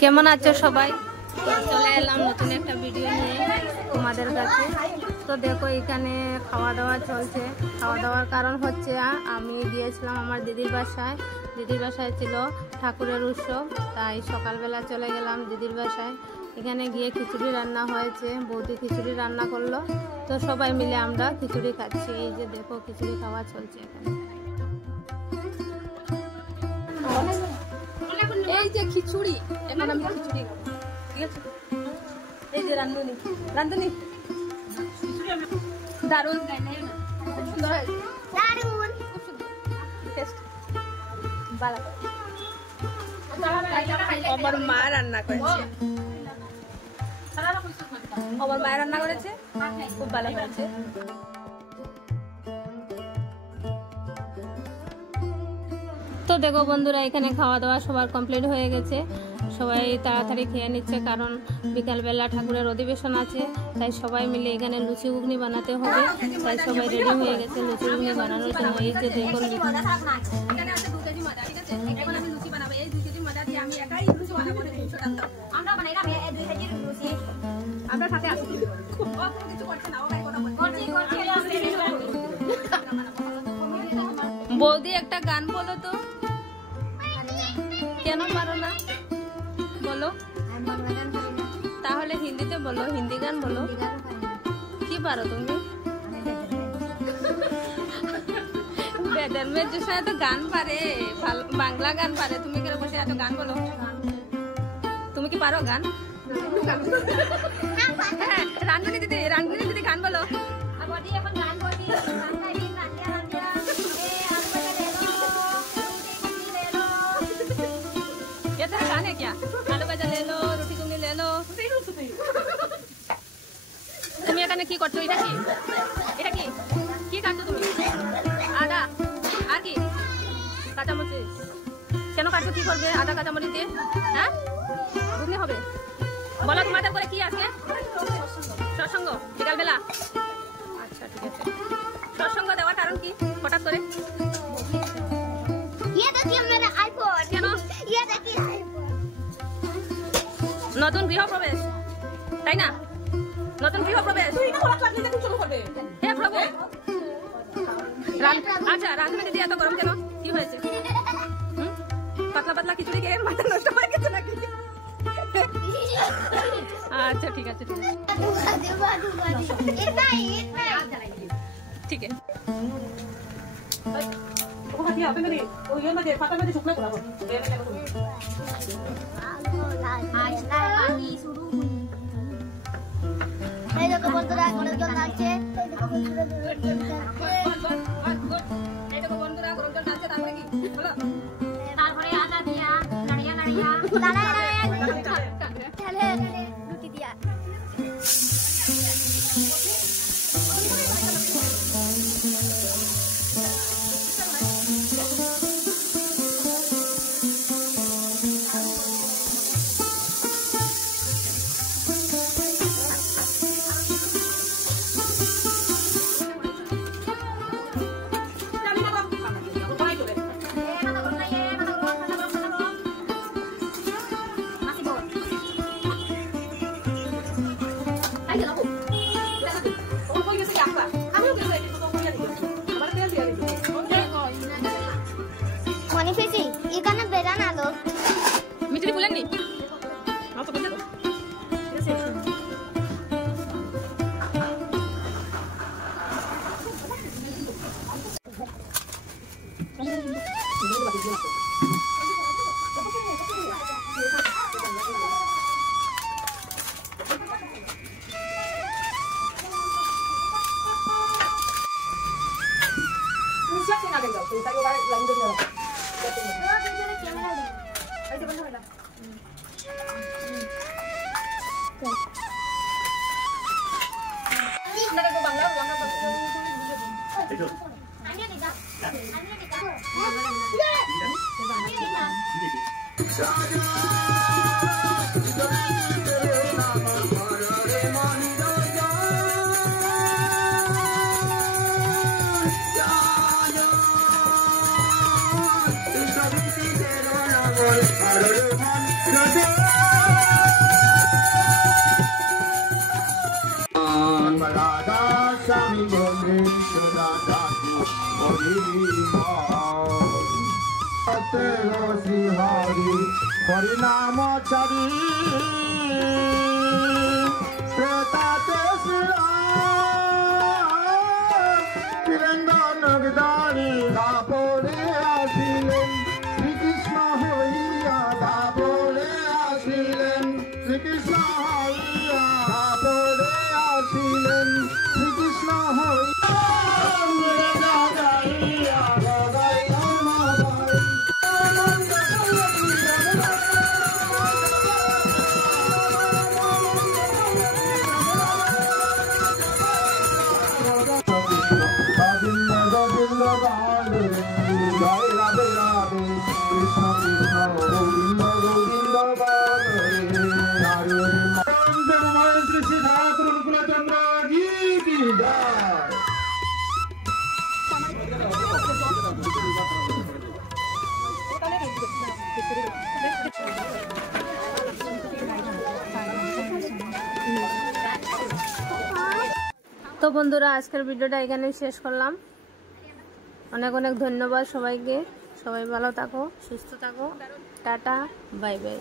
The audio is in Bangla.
কেমন আছো সবাই? চলে এলাম নতুন একটা ভিডিও নিয়ে তোমাদের কাছে। তো দেখো এখানে খাওয়া দাওয়া চলছে। খাওয়া দাওয়ার কারণ হচ্ছে আমি গিয়েছিলাম আমার দিদির বাসায়। দিদির বাসায় ছিল ঠাকুরের উৎসব, তাই সকালবেলা চলে গেলাম দিদির বাসায়। এখানে গিয়ে খিচুড়ি রান্না হয়েছে, বৌদি খিচুড়ি রান্না করলো। তো সবাই মিলে আমরা খিচুড়ি খাচ্ছি। এই যে দেখো খিচুড়ি খাওয়া চলছে এখানে। এই যে খিচুড়ি, এখন আমি খিচুড়ি খাবো, ঠিক আছে? এই যে রান্ধুনি দারুণ, খুব সুন্দর হয়েছে, দারুণ, খুব সুন্দর টেস্ট, ভালো। আমার মা রান্না করেছে, আমার মা রান্না করেছে, খুব ভালো হয়েছে। তো দেখো বন্ধুরা, এখানে খাওয়া দাওয়া সবার কমপ্লিট হয়ে গেছে। সবাই তাড়াতাড়ি খেয়ে নিচ্ছে, কারণ বিকালবেলা ঠাকুরের অধিবেশন আছে। তাই সবাই মিলে এখানে লুচি ঘুগনি বানাতে হবে, তাই সবাই রেডি হয়ে গেছে লুচি ঘুগনি বানানোর জন্য। এই যে দেখো বৌদি একটা গান বলো তো, কেন পারো না বলো? তাহলে হিন্দিতে বলো, হিন্দি গান বলো। কি পারো তুমি? বেদের মেয়ে জুসায় তো গান পারে, বাংলা গান পারে। তুমি কেন বসে আছো? গান বলো। তুমি কি পারো গান? হ্যাঁ, রান্ধুনি দিদি গান বলো। गान है क्या? आलू भाजा ले लो, रोटी घुगनी ले लो। তুমি এখানে কি করছো? এটা কি কাটছো তুমি? আদা আর কি? কাঁচামরিচ। কেন কাটছো? কি করবে আদা কাঁচামরিচ দিয়ে? হ্যাঁ, ঘুগনি হবে। বলো তোমাদের করে কি আজকে? সৎসঙ্গ বিকালবেলা। আচ্ছা ঠিক আছে। সৎসঙ্গ দেওয়ার কারণ কি হঠাৎ করে? কেন? নতুন গৃহপ্রবেশ, তাই না? নতুন গৃহপ্রবেশ। আচ্ছা, রান্না দিদি এত গরম কেন? কি হয়েছে? পাতলা পাতলা খিচুড়ি খেয়ে মাথা নষ্ট হয়ে গেছে নাকি? আচ্ছা ঠিক আছে, ঠিক আছে। বন্ধুরা গরম জল লাগছে, তারপরে আদা দিয়া নাড়িয়া রুটি দিয়া। এখানে বেড়ান আলো মিষ্টি বলেননি। I don't know. হরিনামচারী শ্রোতাতে তিরঙ্গনগদারি দাপরে আসিলেন শ্রীকৃষ্ণ হইয়া দাপরে আসিলেন শ্রীকৃষ্ণ হইয়া দাপরে আসিলেন শ্রীকৃষ্ণ হইয়া তো বন্ধুরা, আজকের ভিডিওটা এখানেই শেষ করলাম। অনেক অনেক ধন্যবাদ সবাইকে। সবাই ভালো থাকো, সুস্থ থাকো। Tata, bye bye.